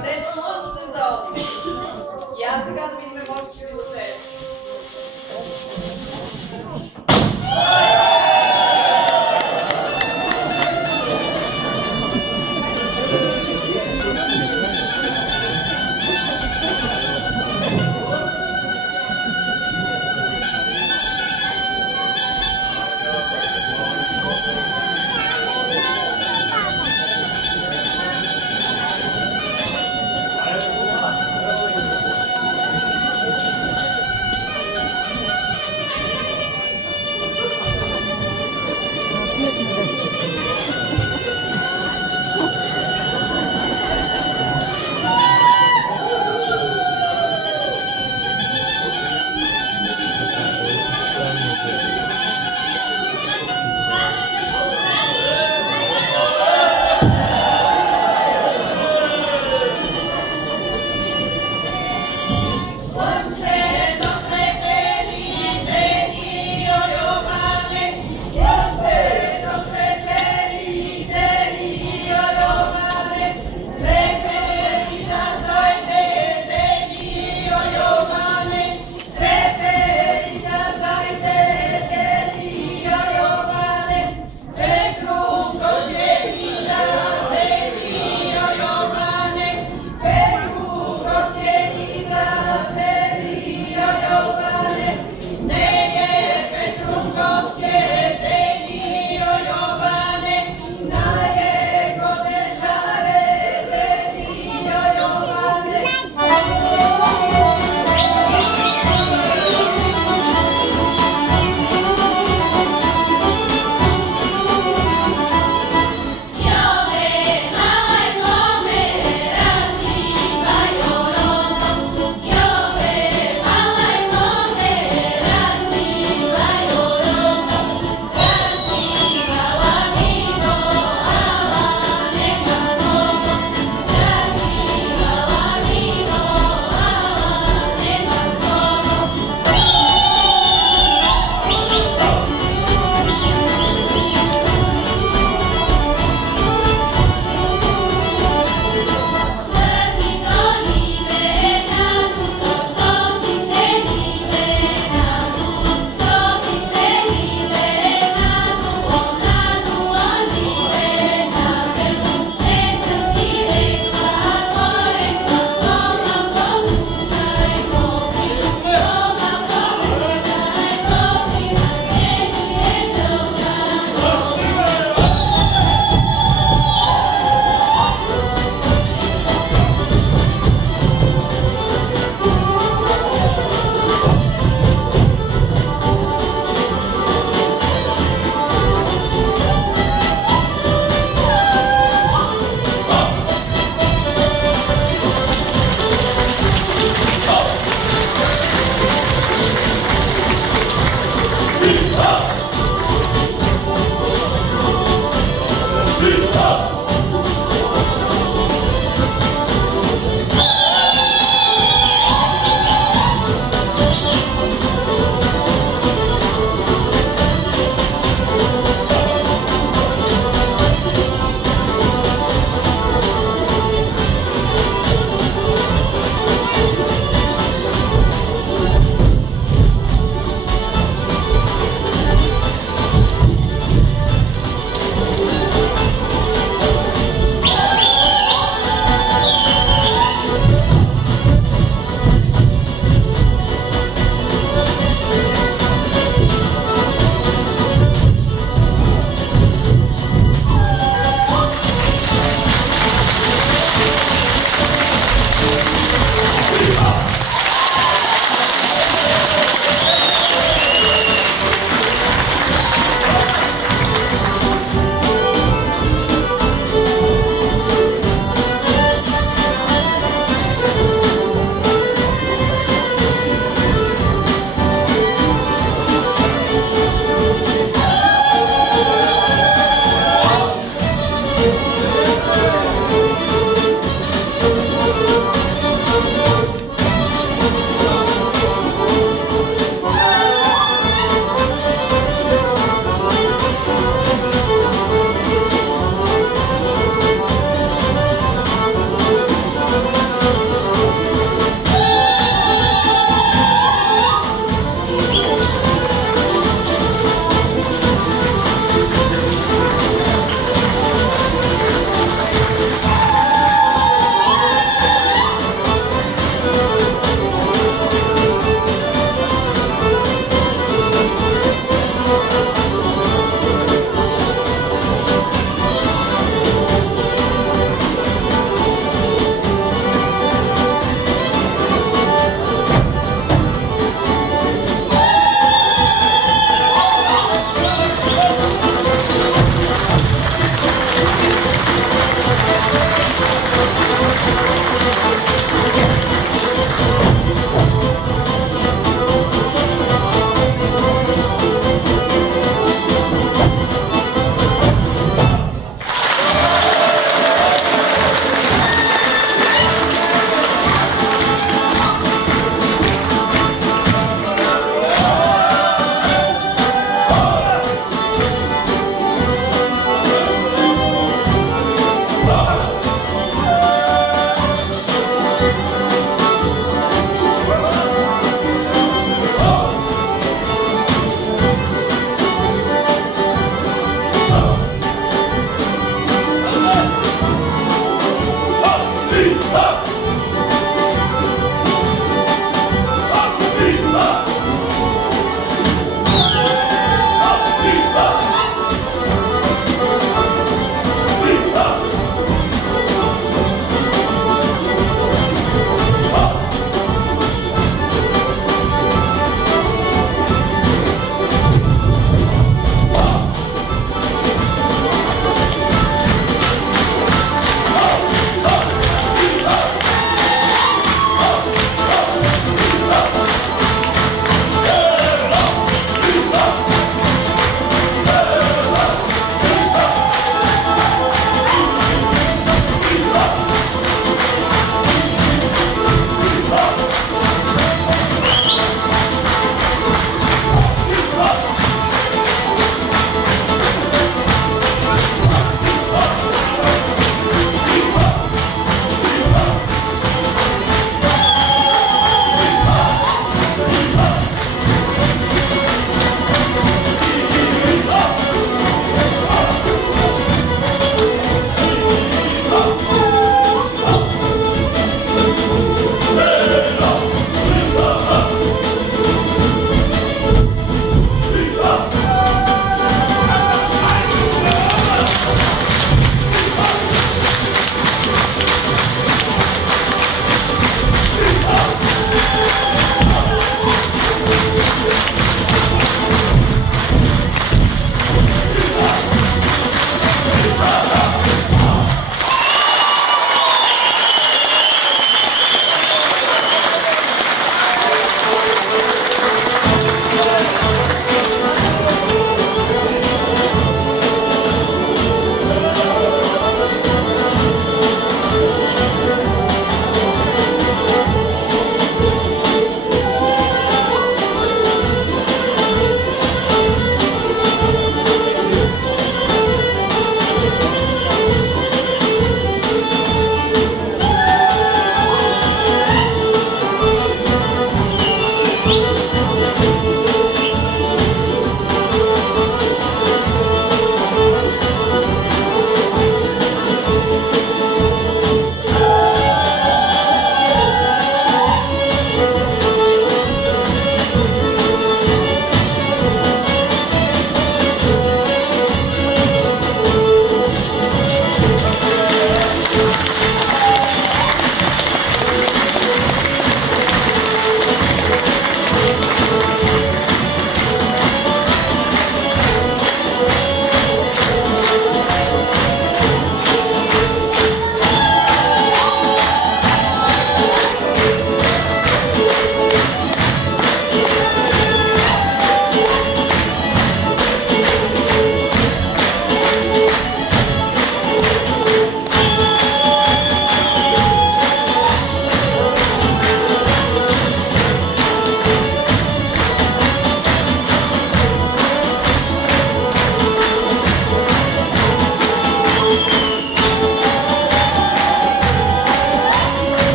Cadê sua decisão? E a cicatriz vai mostrar de vocês.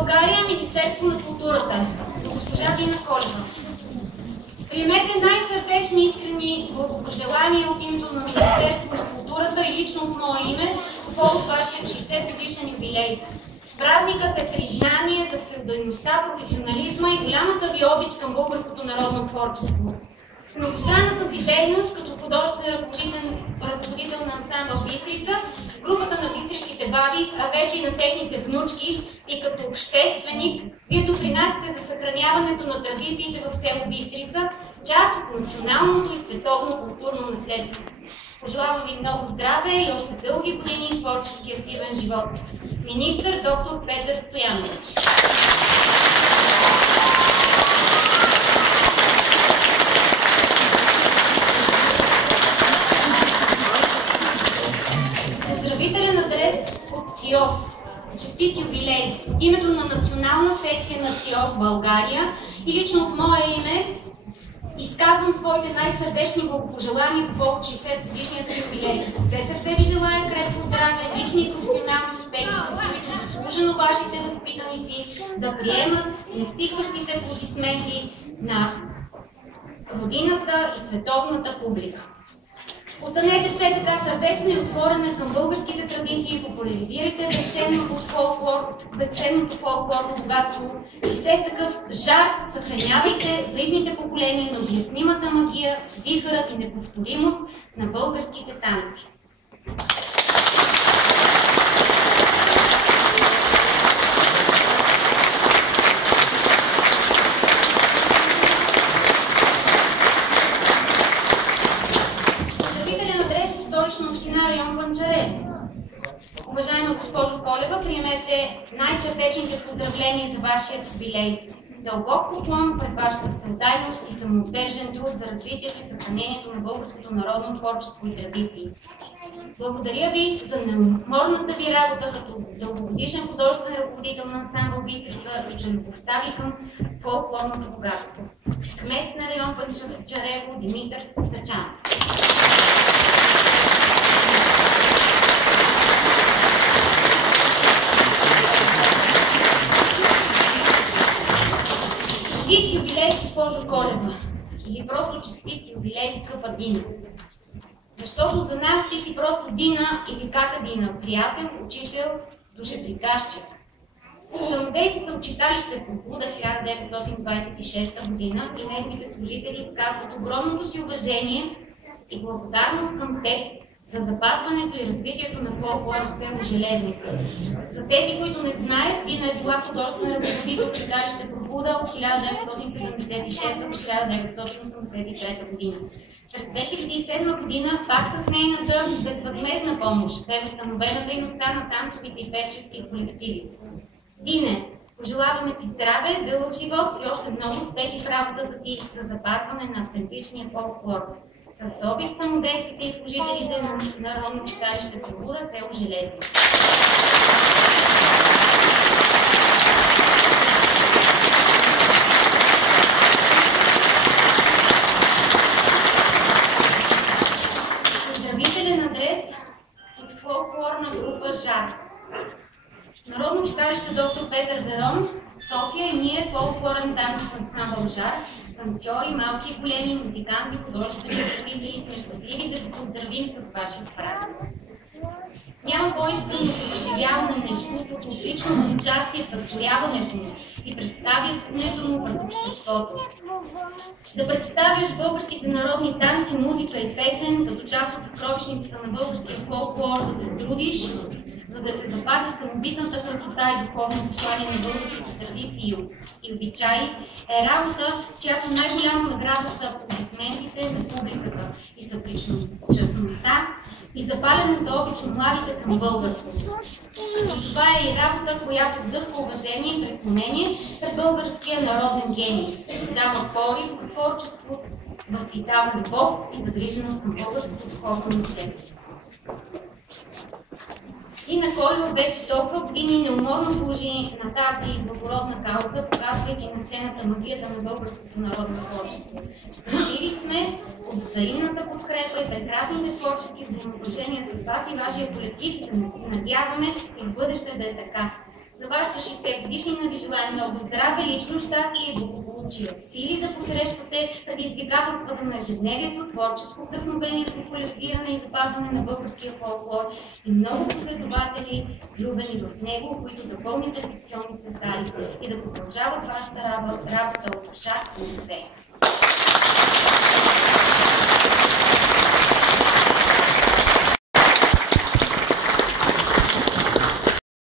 България, Министерство на културата. До госпожа Дина Колева. Приемете най-сърдечни искрени благопожелания от името на Министерство на културата и лично от мое име по повод вашия 60 годишен юбилей. Празникът е признание за всеотдайността, професионализма и голямата ви обич към българското народно творчество. С многостранната си дейност като художествен ръководител на ансамбъл Бистрица, групата на бистришките баби, а вече и на техните внучки и като общественик, вие допринасяте за съхраняването на традициите в село Бистрица, част от националното и световно културно наследство. Пожелавам ви много здраве и още дълги години творчески активен живот. Министър доктор Петър Стоянович. Поздравителен адрес от ЦИОВ. Честит юбилей от името на национална секция на ЦИОВ в България и лично от мое име изказвам своите най-сърдечни благопожелания по повод 60-годишният юбилей. Все сърце ви желая крепко здраве, лични и професионални успехи, с които заслужено вашите възпитаници да приемат нестихващите аплодисменти на родината и световната публика. Останете все така сърдечна и отворена към българските традиции, популяризирайте безценното фолклорно богатство и все с такъв жар съхранявайте за идните поколения на обяснимата магия, вихърът и неповторимост на българските танци. Община район Панчарево. Уважаема госпожо Колева, приемете най-сърдечните поздравления за вашия юбилей. Дълбок поклон пред вашата всеотдайност и самоотвержен труд за развитието и съхранението на българското народно творчество и традиции. Благодаря ви за неуморната ви работа като дългогодишен художествен ръководител на ансамбъл Бистрица и за любовта ви към фолклорното богатство. Кмет на район Панчарево Димитър Сачанов. Честит юбилей, госпожо Колева, или просто честит юбилей, скъпа Дина. Защото за нас ти си просто Дина или кака Дина, приятел, учител, душеприказчик. Самодейците от читалище Пробуда 1926 година и неговите служители изказват огромното си уважение и благодарност към теб за запазването и развитието на фолклора в село Железница. За тези, които не знаят, Дина е била художествен ръководител в читалище Пробуда от 1976 до 1983 година. През 2007 година, пак с нейната безвъзмездна помощ, бе възстановена дейността на танцовите и певчески колективи. Дине, пожелаваме ти здраве, дълъг живот и още много успехи в работата ти за запазване на автентичния фолклор. С обич самодейците и служителите на Народно читалище Пробуда, село Железница. Поздравителен адрес от фолклорна група ЖАР. Народно читалище доктор Петър Берон, София и ние фолклорен танцов ансамбъл ЖАР, танцори, малки и големи, музиканти, художествени ръководители, сме щастливи да ви поздравим с вашия празник. Няма по-искрено съпреживяване на изкуството от личното участие в сътворяването му и представянето му пред обществото. Да представяш българските народни танци, музика и песен като част от съкровищницата на българския фолклор, да се трудиш, за да се запази самобитната красота и духовно послание на българските традиции и обичаи, е работа, чиято най-голяма награда са аплодисментите на публиката и съпричастността и запалената обич на младите към българското. И това е и работа, която вдъхва уважение и преклонение пред българския народен гений, дава порив за творчество, възпитава любов и загриженост към българското духовно наследство. И на Колева вече толкова години неуморно служи на тази благородна кауза, показвайки на сцената магията на българското народно творчество. Щастливи сме от взаимната подкрепа и прекрасните творчески взаимоотношения с вас и вашия колектив и се надяваме и в бъдеще да е така. За вашата 60 годишнина ви желаем много здраве, лично щастие и благополучие. Сили да посрещате предизвикателствата на ежедневието, творческо вдъхновение, популяризиране и запазване на българския фолклор и много последователи, влюбени в него, които да пълнят репетиционните зали и да продължават вашата работа от душа и сърце.